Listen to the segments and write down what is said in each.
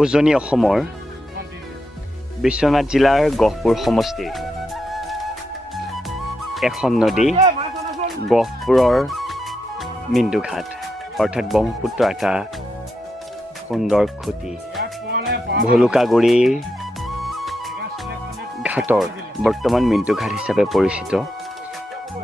উজনি অসমৰ বিশ্বনাথ জিলাৰ গহপুৰ সমষ্টিৰ এখন নদী গহপুৰৰ মিন্দুঘাট অৰ্থাৎ ব্ৰহ্মপুত্ৰ এটা সুন্দৰ খুঁটি ভলুকাগুৰিৰ ঘাটৰ বৰ্তমান মিন্দুঘাট হিচাপে পৰিচিত।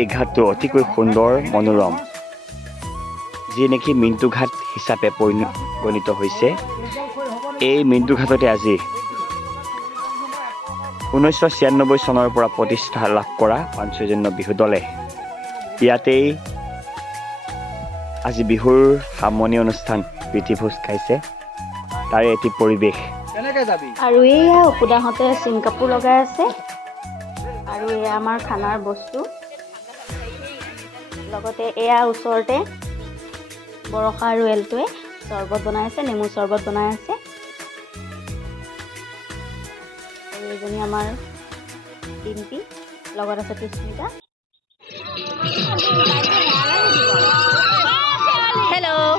এই ঘাটটো অতিকৈ সুন্দৰ মনোৰম, যি নেকি মিন্দুঘাট হিচাপে পৰিগণিত হৈছে। এই মিন্দুঘাটতে আজি 1996 চনৰ পৰা প্ৰতিষ্ঠা লাভ কৰা পাঞ্চজন্য বিহু দলে ইয়াতেই আজি বিহুৰ সামৰণি অনুষ্ঠান প্ৰীতিভোজ খাইছে। তাৰে এটি পৰিৱেশ। আৰু এয়া অপুদাহঁতে চিন কাপোৰ লগাই আছে আৰু এয়া আমাৰ খানাৰ বস্তু। লগতে এয়া ওচৰতে বৰষা আৰু এলটোৱে চৰ্বত বনাই আছে, নেমু চৰ্বত বনাই আছে। আৰু এজনী আমাৰ ডিম্পী, লগত আছে তুস্মিতা। হেল্ল',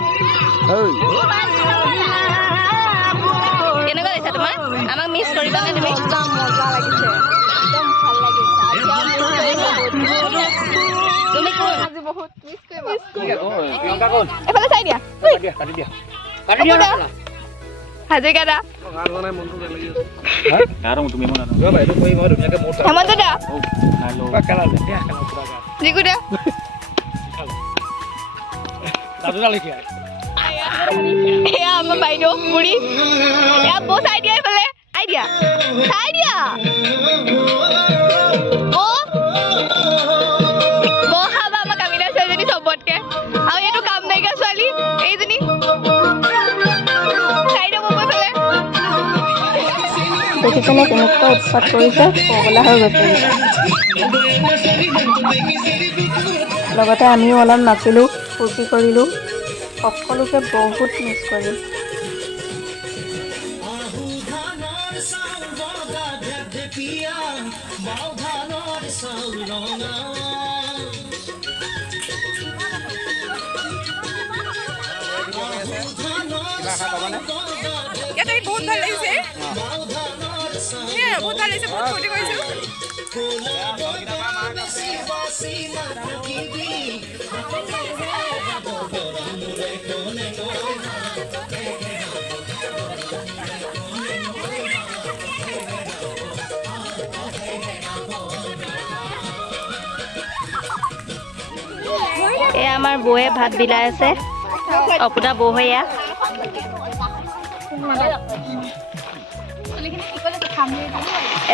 কেনেকুৱা লাগিছে তোমাৰ? আমাক মিছ কৰিবানে তুমি? মজা লাগিছে, একদম ভাল লাগিছে। তুমি কোন? আজি বহুত মিছ কৰিবা। এফালে চাই দিয়া, হাজৰিকা দা, হেমন্ত দা, জিকু দা, এয়া আমাৰ বাইদেউ বুঢ়ী। এয়া বৌ চাই দিয়া, এইফালে চাই দিয়া, চাই দিয়া। বৌ খাবা আমাৰ কামিলা ছোৱালীজনী চবতকে। আৰু এইটো কাম নাইকিয়া ছোৱালী এইজনী, চাই দিয়া বৌ এইফালে। দেখিছেনে কেনেকুৱা উৎপাত কৰিছে, পগলা হৈ গৈছে। লগতে আমিও অলপ নাচিলোঁ, ফূৰ্তি কৰিলোঁ। সকলোকে বহুত মিছ কৰিম। ইয়াতে বহুত ভাল লাগিছে, বহুত ভাল লাগিছে, বহুত ফূৰ্তি কৰিছোঁ। এয়া আমাৰ বৌয়ে ভাত বিলাই আছে, অপুদা বৌ হয় এয়া।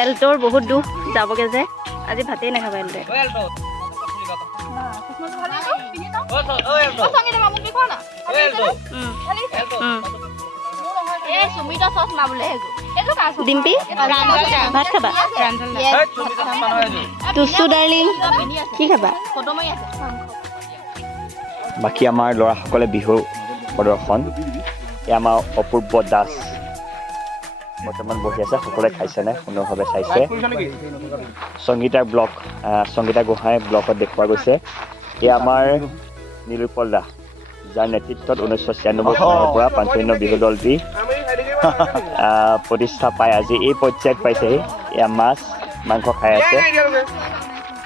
এলটোৰ বহুত দুখ যাবগে যে, আজি ভাতেই নাখাবা এলটোৱে। ডিম্পী ভাত খাবা? তুচু ডাৰ্লিং কি খাবা? বাকী আমাৰ ল'ৰাসকলে বিহু প্ৰদৰ্শন। এই আমাৰ অপূৰ্ব দাস বৰ্তমান বহি আছে, সকলোৱে খাইছেনে সুন্দৰভাৱে চাইছে। সংগীতাৰ ব্লগ, সংগীতা গোহাঁই ব্লগত দেখুওৱা গৈছে। এয়া আমাৰ নীলোৎপল দাস, যাৰ নেতৃত্বত 1996 চনৰ পৰা পাঞ্চজন্য বিহু দলটি প্ৰতিষ্ঠা পাই আজি এই পৰ্যায়ত পাইছেহি। এয়া মাছ মাংস খাই আছে।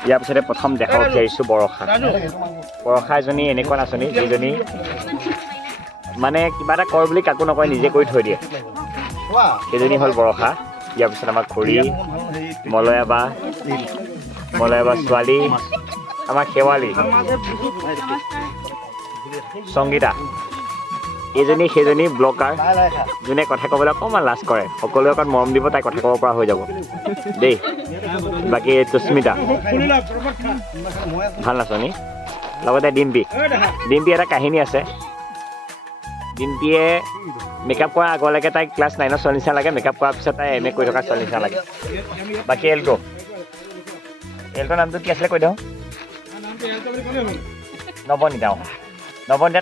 ইয়াৰ পিছতে প্ৰথম দেখা বিচাৰিছোঁ বৰষা। বৰষা এজনী এনেকুৱা নাচনী, যিজনী মানে কিবা এটা কৰ বুলি কাকো নকয়, নিজে কৰি থৈ দিয়ে। সেইজনী হ'ল বৰষা। ইয়াৰ পিছত আমাৰ খুৰী, মলয়া বা ছোৱালী, আমাৰ শেৱালী, সংগীতা। এইজনী সেইজনী ব্লগাৰ, যোনে কথা ক'বলৈ অকণমান লাজ কৰে। সকলোৱে অকণ মৰম দিব, তাই কথা ক'ব পৰা হৈ যাব দেই। বাকী তুস্মিতা ভাল নাচনী। লগতে ডিম্পী এটা কাহিনী আছে। ডিম্পীয়ে মেকআপ কৰাৰ আগলৈকে তাই ক্লাছ 9ৰ ছোৱালী নিচিনা লাগে, মেকআপ কৰাৰ পিছত তাই MA কৰি থকা ছোৱালী নিচিনা লাগে। বাকী এলটোৰ নামটো কি আছিলে কৈ দিওঁ? নৱনীতা।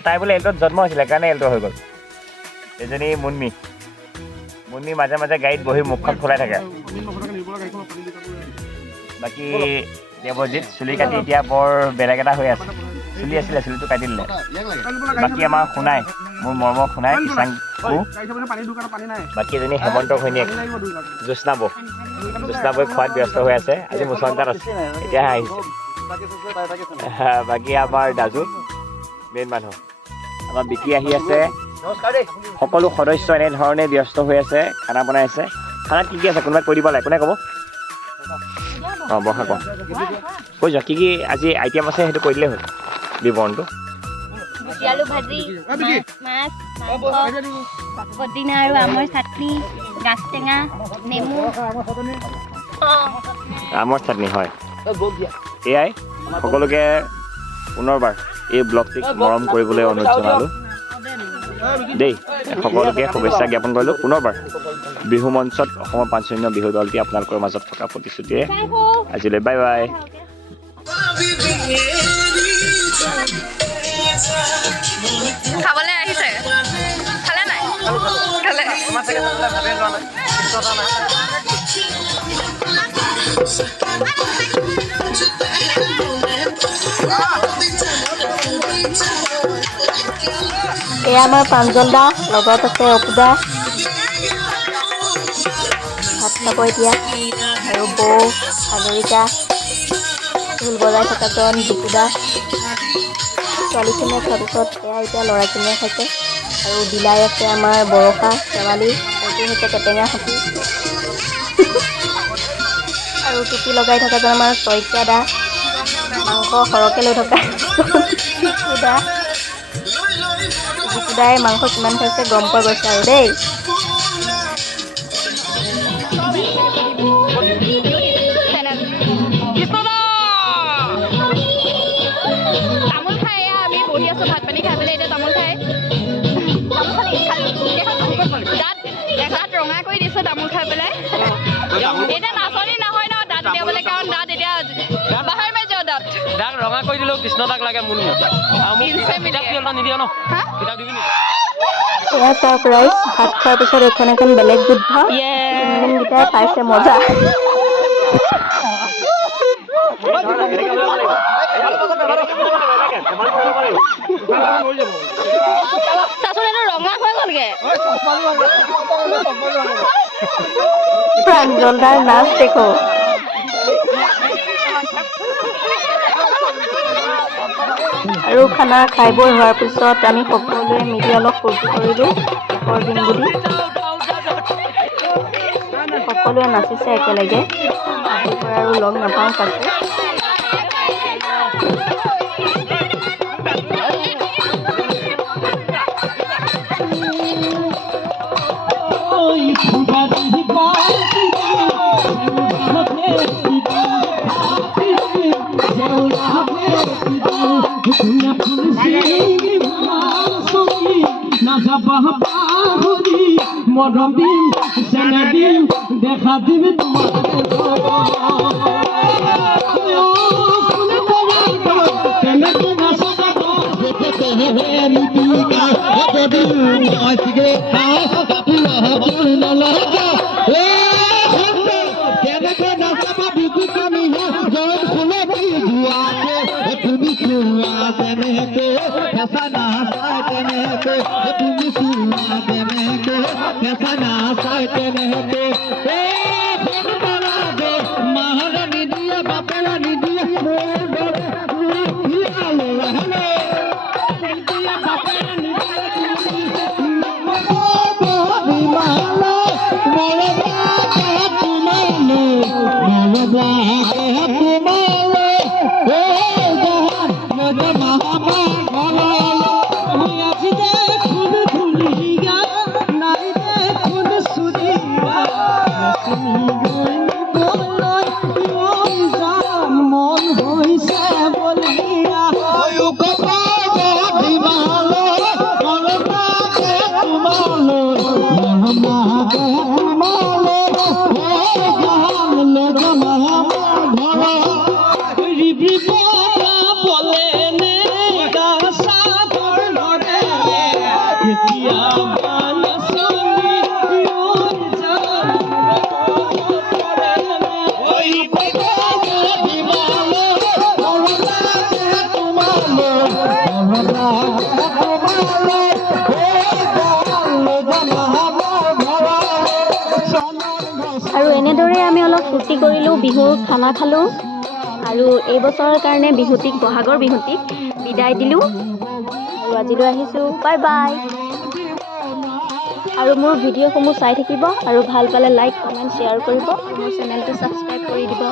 তাই বোলে এলটোত জন্ম হৈছিলে, সেইকাৰণে এলটো হৈ গ'ল। এজনী মুন্মি মাজে মাজে গাড়ীত বহি মুখখন ফুলাই থাকে। বাকী দেৱজিৎ চুলি কাটি এতিয়া বৰ বেলেগ এটা হৈ আছে। চুলি আছিলে, চুলিটো কাটি দিলে। বাকী আমাৰ সোণাই মোৰ মৰম শুনাই কিষাণকো বাকী এজনী হেমন্ত ঘৈণীয়েক জ্যোৎস্না বৌ খোৱাত ব্যস্ত হৈ আছে আজি মুচন্তাত আছে এতিয়াহে আহিছে বাকী আমাৰ দাজু মেইন মানুহ আমাৰ বিকি আহি আছে সকলো সদস্য এনেধৰণে ব্যস্ত হৈ আছে খানা বনাই আছে খানাত কি আছে কোনোবাই কৈ দিব লাগে কোনে ক'ব অঁ বহা কোৱা কৈ যোৱা কি আজি আইটেম আছে সেইটো কৈ দিলেই হ'ল বিৱৰণটো আলু ভাজি মাছ পদিনা আৰু আমৰ চাটনি গাছ টেঙা নেমু আমৰ চাটনি হয় এয়াই সকলোকে পুনৰবাৰ এই ব্লগটিক মৰম কৰিবলৈ অনুৰোধ জনালোঁ দেই সকলোকে শুভেচ্ছা জ্ঞাপন কৰিলোঁ পুনৰবাৰ বিহু মঞ্চত অসমৰ ৫ বিহু দলটি আপোনালোকৰ মাজত থকা প্ৰতিশ্ৰুতিৰে আজিলৈ বাই বাই খাবলৈ আহিছে খালে নাই খালে এয়া আমাৰ প্ৰাঞ্জল দা লগত আছে অপুদা ভাত খাব এতিয়া আৰু বৌ হাজৰিকা ঢোল বজাই থকাজন ডিপুদা ছোৱালীখিনিয়ে খোৱাৰ পিছত এয়া এতিয়া ল'ৰাখিনিয়ে খাইছে আৰু বিলাই আছে আমাৰ বৰষা শেৱালি এইটো হৈছে কেটেঙা হাতী আৰু টুপি লগাই থকাজন আমাৰ শইকীয়া দা মাংস সৰহকৈ লৈ থকা ডিপুদা ডিপুদাই মাংস কিমান খাইছে গম পোৱা গৈছে আৰু দেই তামোল খাই আমি বহি আছো ভাত পানী খাই পেলাই এতিয়া তামোল খাই দাঁত ৰঙা কৰি দিছো তামোল খাই পেলাই এতিয়া নাচনি নহয় ন দাঁত উলিয়াবলৈ কাৰণ দাঁত এতিয়া বাহিৰ মাৰি যাওঁ দাঁত ৰঙা কৰি দিলেও কৃষ্ণ দাগ লাগে মোৰ নিদিয় ন কিতাপ দিবি নেকি এয়া ছাৰপ্ৰাইজ ভাত খোৱাৰ পিছত এখন বেলেগ যুদ্ধ ইমানকেইটাই পাইছে মজা ৰঙা হৈ গ'লগে প্ৰাঞ্জল দাৰ নাচ দেখো আৰু খানা খাই বৈ হোৱাৰ পিছত আমি সকলোৱে মিলি অলপ ফূৰ্তি কৰিলোঁ শেষৰ দিন বুলি সকলোৱে নাচিছে একেলগে আজিৰ পৰা আৰু লগ নাপাওঁ পাছত মৰম দিম চেনে দিম দেখা দিম মহাৰানী দিয়ে বাপেৰানী দিয়ে Oh সেয়ে আমি অলপ ফূৰ্তি কৰিলোঁ, বিহুৰ খানা খালোঁ আৰু এই বছৰৰ কাৰণে বহাগৰ বিহুটিক বিদায় দিলোঁ আৰু আজিলৈ আহিছোঁ। Bye bye. আৰু মোৰ ভিডিঅ'সমূহ চাই থাকিব আৰু ভাল পালে লাইক, কমেণ্ট, শ্বেয়াৰ কৰিব। মোৰ চেনেলটো ছাবস্ক্ৰাইব কৰি দিব।